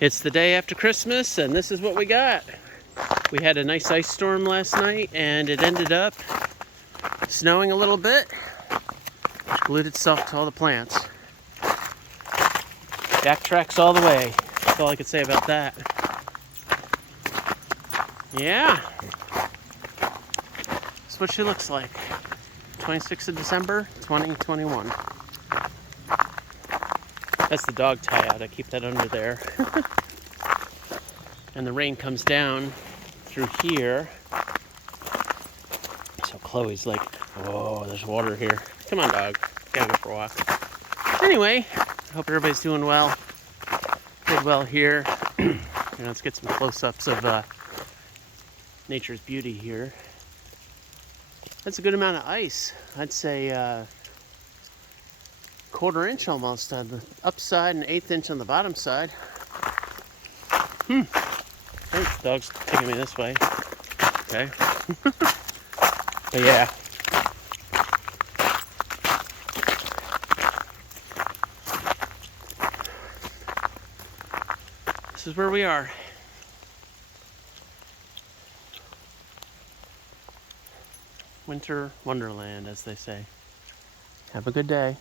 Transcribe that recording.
It's the day after Christmas, and this is what we got. We had a nice ice storm last night, and it ended up snowing a little bit, which glued itself to all the plants. Backtracks all the way. That's all I could say about that. Yeah. That's what she looks like. 26th of December, 2021. That's the dog tie out. I keep that under there. And the rain comes down through here. So Chloe's like, oh, there's water here. Come on, dog. Gotta go for a walk. Anyway, I hope everybody's doing well. Did well here. Let's get some close-ups of nature's beauty here. That's a good amount of ice. I'd say quarter-inch almost on the upside and 1/8 inch on the bottom side. Oh, the dog's taking me this way. Okay. But yeah. This is where we are. Winter wonderland, as they say. Have a good day.